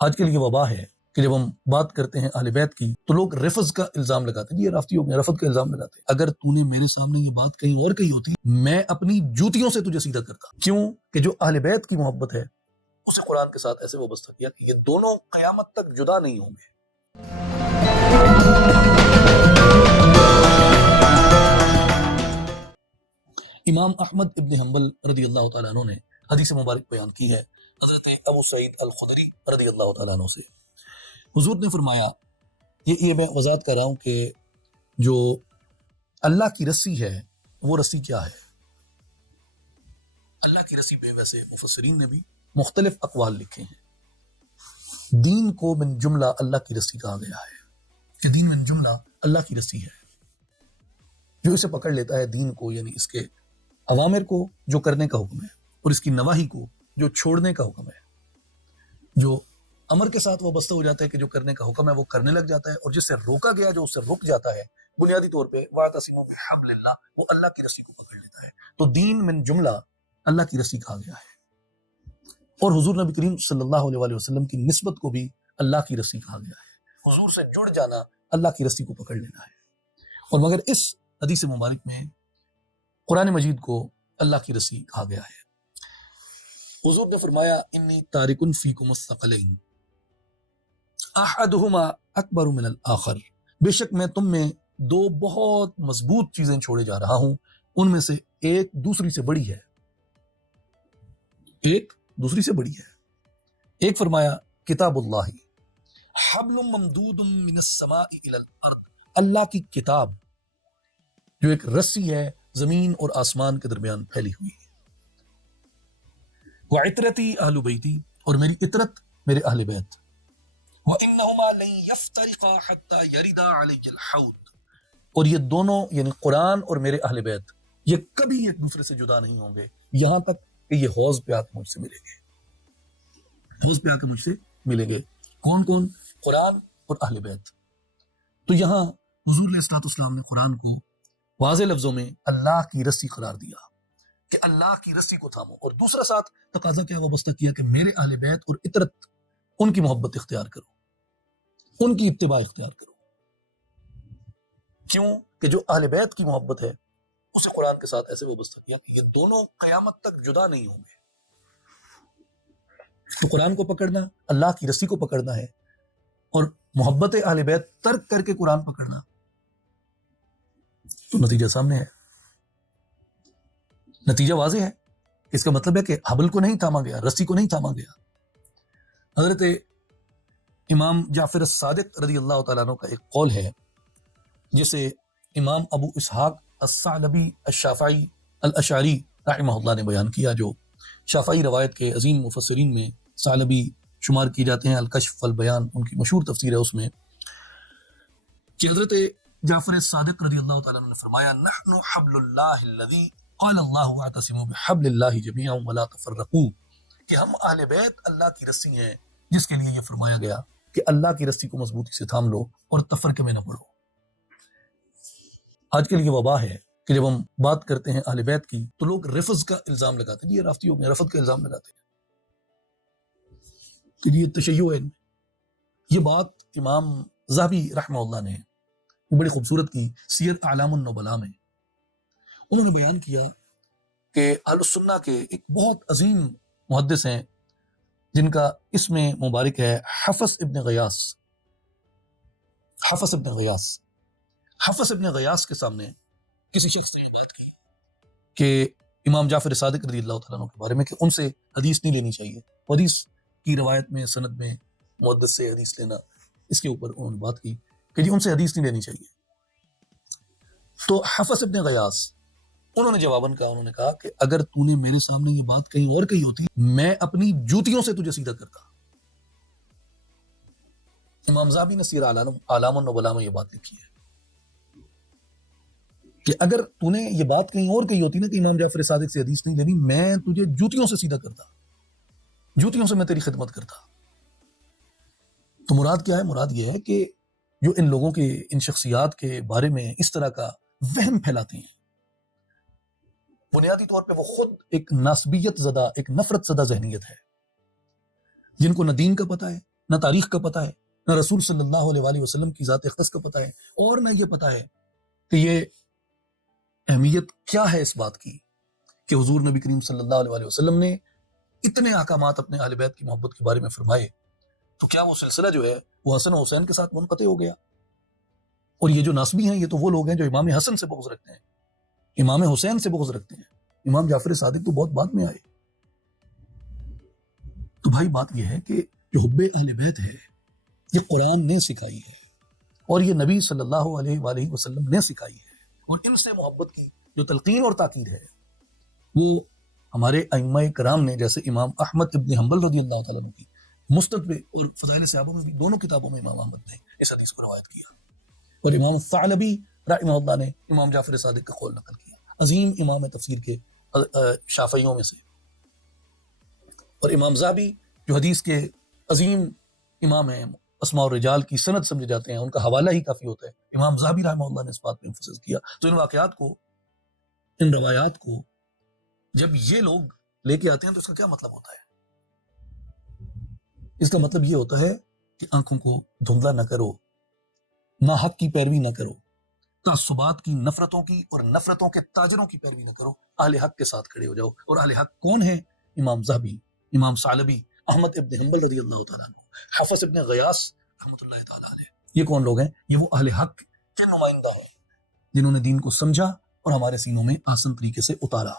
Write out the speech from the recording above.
آج کل یہ وبا ہے کہ جب ہم بات کرتے ہیں اہل بیت کی تو لوگ رفض کا الزام لگاتے ہیں، یہ رافضی ہو گئے، رفض کا الزام لگاتے ہیں۔ اگر تو نے میرے سامنے یہ بات کہیں اور کہی ہوتی میں اپنی جوتیوں سے تجھے سیدھا کرتا۔ کیوں کہ جو اہل بیت کی محبت ہے اسے قرآن کے ساتھ ایسے وابستہ کیا کہ یہ دونوں قیامت تک جدا نہیں ہوں گے۔ امام احمد ابن حنبل رضی اللہ تعالیٰ عنہ نے حدیث مبارک بیان کی ہے حضرت ابو سعید الخدری رضی اللہ تعالیٰ عنہ سے۔ حضور نے فرمایا، یہ میں وضاحت کر رہا ہوں کہ جو اللہ کی رسی ہے وہ رسی کیا ہے۔ اللہ کی رسی پہ ویسے مفسرین نے بھی مختلف اقوال لکھے ہیں۔ دین کو من جملہ اللہ کی رسی کہا گیا ہے کہ دین من جملہ اللہ کی رسی ہے۔ جو اسے پکڑ لیتا ہے دین کو، یعنی اس کے اوامر کو جو کرنے کا حکم ہے اور اس کی نواہی کو جو چھوڑنے کا حکم ہے، جو امر کے ساتھ وابستہ ہو جاتا ہے کہ جو کرنے کا حکم ہے وہ کرنے لگ جاتا ہے، اور جس سے روکا گیا جو اس سے رک جاتا ہے، بنیادی طور پہ وَاعْتَصِمُوا بِحَبْلِ اللَّهِ، وہ اللہ کی رسی کو پکڑ لیتا ہے۔ تو دین من جملہ اللہ کی رسی کہا گیا ہے، اور حضور نبی کریم صلی اللہ علیہ وسلم کی نسبت کو بھی اللہ کی رسی کہا گیا ہے۔ حضور سے جڑ جانا اللہ کی رسی کو پکڑ لینا ہے۔ اور مگر اس حدیث مبارک میں قرآن مجید کو اللہ کی رسی کہا گیا ہے۔ حضور نے فرمایا، انی تارک فیکم الثقلین احدہما اکبر من الآخر، بے شک میں تم میں دو بہت مضبوط چیزیں چھوڑے جا رہا ہوں، ان میں سے ایک دوسری سے بڑی ہے، ایک دوسری سے بڑی ہے۔ ایک فرمایا کتاب اللہ حبل ممدود من السماء الى الارض، اللہ کی کتاب جو ایک رسی ہے زمین اور آسمان کے درمیان پھیلی ہوئی ہے۔ وعطرتی اہل بیتی، اور میری عطرت میرے اہل بیت۔ وَإِنَّهُمَا لَن يَفْتَرِقَا حَتَّى يَرِدَا عَلَيَّ الْحَوْض، اور یہ دونوں یعنی قرآن اور میرے اہل بیت یہ کبھی ایک دوسرے سے جدا نہیں ہوں گے یہاں تک کہ یہ حوض پہ آ کے مجھ سے ملیں گے، حوض پہ آ کے مجھ سے ملیں گے۔ کون کون؟ قرآن اور اہل بیت۔ تو یہاں حضور علیہ الصلوۃ والسلام نے قرآن کو واضح لفظوں میں اللہ کی رسی قرار دیا کہ اللہ کی رسی کو تھامو، اور دوسرا ساتھ تقاضا کیا وابستہ کیا کہ میرے اہل بیت اور عطرت ان کی محبت اختیار کرو، ان کی اتباع اختیار کرو۔ کیوں کہ جو اہل بیت کی محبت ہے اسے قرآن کے ساتھ ایسے وابستہ کیا کہ یہ دونوں قیامت تک جدا نہیں ہوں گے۔ تو قرآن کو پکڑنا، اللہ کی رسی کو پکڑنا ہے، اور محبت اہل بیت ترک کر کے قرآن پکڑنا، تو نتیجہ سامنے ہے، نتیجہ واضح ہے۔ اس کا مطلب ہے کہ حبل کو نہیں تھاما گیا، رسی کو نہیں تھاما گیا۔ حضرت امام جعفر الصادق رضی اللہ تعالیٰ عنہ کا ایک قول ہے جسے امام ابو اسحاق الثعلبی الشافعی الاشعری رحمہ اللہ نے بیان کیا، جو شافعی روایت کے عظیم مفسرین میں ثعلبی شمار کی جاتے ہیں۔ الکشف والبیان ان کی مشہور تفسیر ہے، اس میں کہ حضرت جعفر الصادق رضی اللہ تعالیٰ عنہ نے فرمایا، نحن حبل اللہ الذی قال اللہ واعتصموا بحبل اللہ جميعا ولا تفرقوا، کہ ہم اہل بیت اللہ کی رسی ہیں جس کے لیے یہ فرمایا گیا کہ اللہ کی رسی کو مضبوطی سے تھام لو اور تفرقے میں نہ پڑو۔ آج کل یہ وبا ہے کہ جب ہم بات کرتے ہیں اہل بیت کی تو لوگ رفض کا الزام لگاتے ہیں، یہ رافضی ہو گئے، رفض کا الزام لگاتے ہیں کہ یہ تشیع ہے۔ یہ بات امام ذہبی رحمہ اللہ نے بڑی خوبصورت کی سیر اعلام النبلاء میں انہوں نے بیان کیا کہ اہل السنہ کے ایک بہت عظیم محدث ہیں جن کا اسم مبارک ہے حفص ابن غیاث۔ حفص ابن غیاث، حفص ابن غیاث کے سامنے کسی شخص نے یہ بات کی کہ امام جعفر صادق رضی اللہ تعالیٰ عنہ کے بارے میں کہ ان سے حدیث نہیں لینی چاہیے، حدیث کی روایت میں سند میں محدث سے حدیث لینا، اس کے اوپر انہوں نے بات کی کہ جی ان سے حدیث نہیں لینی چاہیے۔ تو حفص ابن غیاث انہوں نے جواباً کہا، انہوں نے کہا کہ اگر تو نے میرے سامنے یہ بات کہیں اور کہی ہوتی میں اپنی جوتیوں سے تجھے سیدھا کرتا۔ امام ذہبی نے سیر اعلام النبلاء میں یہ بات لکھی ہے کہ اگر تو نے یہ بات کہیں اور کہی ہوتی نا کہ امام جعفر صادق سے حدیث نہیں لینی، میں تجھے جوتیوں سے سیدھا کرتا، جوتیوں سے میں تیری خدمت کرتا۔ تو مراد کیا ہے؟ مراد یہ ہے کہ جو ان لوگوں کے، ان شخصیات کے بارے میں اس طرح کا وہم پھیلاتے ہیں، بنیادی طور پہ وہ خود ایک ناسبیت زدہ، ایک نفرت زدہ ذہنیت ہے، جن کو نہ دین کا پتہ ہے نہ تاریخ کا پتہ ہے، نہ رسول صلی اللہ علیہ وآلہ وسلم کی ذات اقدس کا پتہ ہے، اور نہ یہ پتہ ہے کہ یہ اہمیت کیا ہے اس بات کی کہ حضور نبی کریم صلی اللہ علیہ وآلہ وسلم نے اتنے احکامات اپنے اہل بیت کی محبت کے بارے میں فرمائے، تو کیا وہ سلسلہ جو ہے وہ حسن و حسین کے ساتھ منقطع ہو گیا؟ اور یہ جو ناسبی ہیں یہ تو وہ لوگ ہیں جو امام حسن سے بغض رکھتے ہیں، امام حسین سے بغض رکھتے ہیں، امام جعفر صادق تو بہت بعد میں آئے۔ تو بھائی بات یہ ہے کہ جو حب اہل بیت ہے یہ قرآن نے سکھائی ہے اور یہ نبی صلی اللہ علیہ وآلہ وسلم نے سکھائی ہے، اور ان سے محبت کی جو تلقین اور تاکید ہے وہ ہمارے ائمہ کرام نے، جیسے امام احمد ابن حنبل رضی اللہ تعالیٰ عنہ کی مسند میں اور فضائل صحابہ میں بھی، دونوں کتابوں میں امام احمد نے اس حدیث کو روایت کیا، اور امام الثعلبی رحمہ اللہ نے امام جعفر صادق کا قول نقل کیا، عظیم امام تفسیر کے شافعیوں میں سے، اور امام ذہبی جو حدیث کے عظیم امام ہیں، اسماء الرجال کی سند سمجھے جاتے ہیں، ان کا حوالہ ہی کافی ہوتا ہے، امام ذہبی رحمہ اللہ نے اس بات پہ امفسس کیا۔ تو ان واقعات کو، ان روایات کو جب یہ لوگ لے کے آتے ہیں تو اس کا کیا مطلب ہوتا ہے؟ اس کا مطلب یہ ہوتا ہے کہ آنکھوں کو دھندلا نہ کرو، ناحق کی پیروی نہ کرو، تعصبات کی، نفرتوں کی اور نفرتوں کے تاجروں کی پیروی نہ کرو، اہل حق کے ساتھ کھڑے ہو جاؤ۔ اور اہل حق کون ہیں؟ امام ذہبی، امام ثعلبی، احمد ابن حنبل رضی اللہ تعالیٰ عنہ، حفص ابن غیاث رحمۃ اللہ تعالیٰ علیہ۔ یہ کون لوگ ہیں؟ یہ وہ اہل حق کے نمائندہ ہیں جنہوں نے دین کو سمجھا اور ہمارے سینوں میں آسن طریقے سے اتارا۔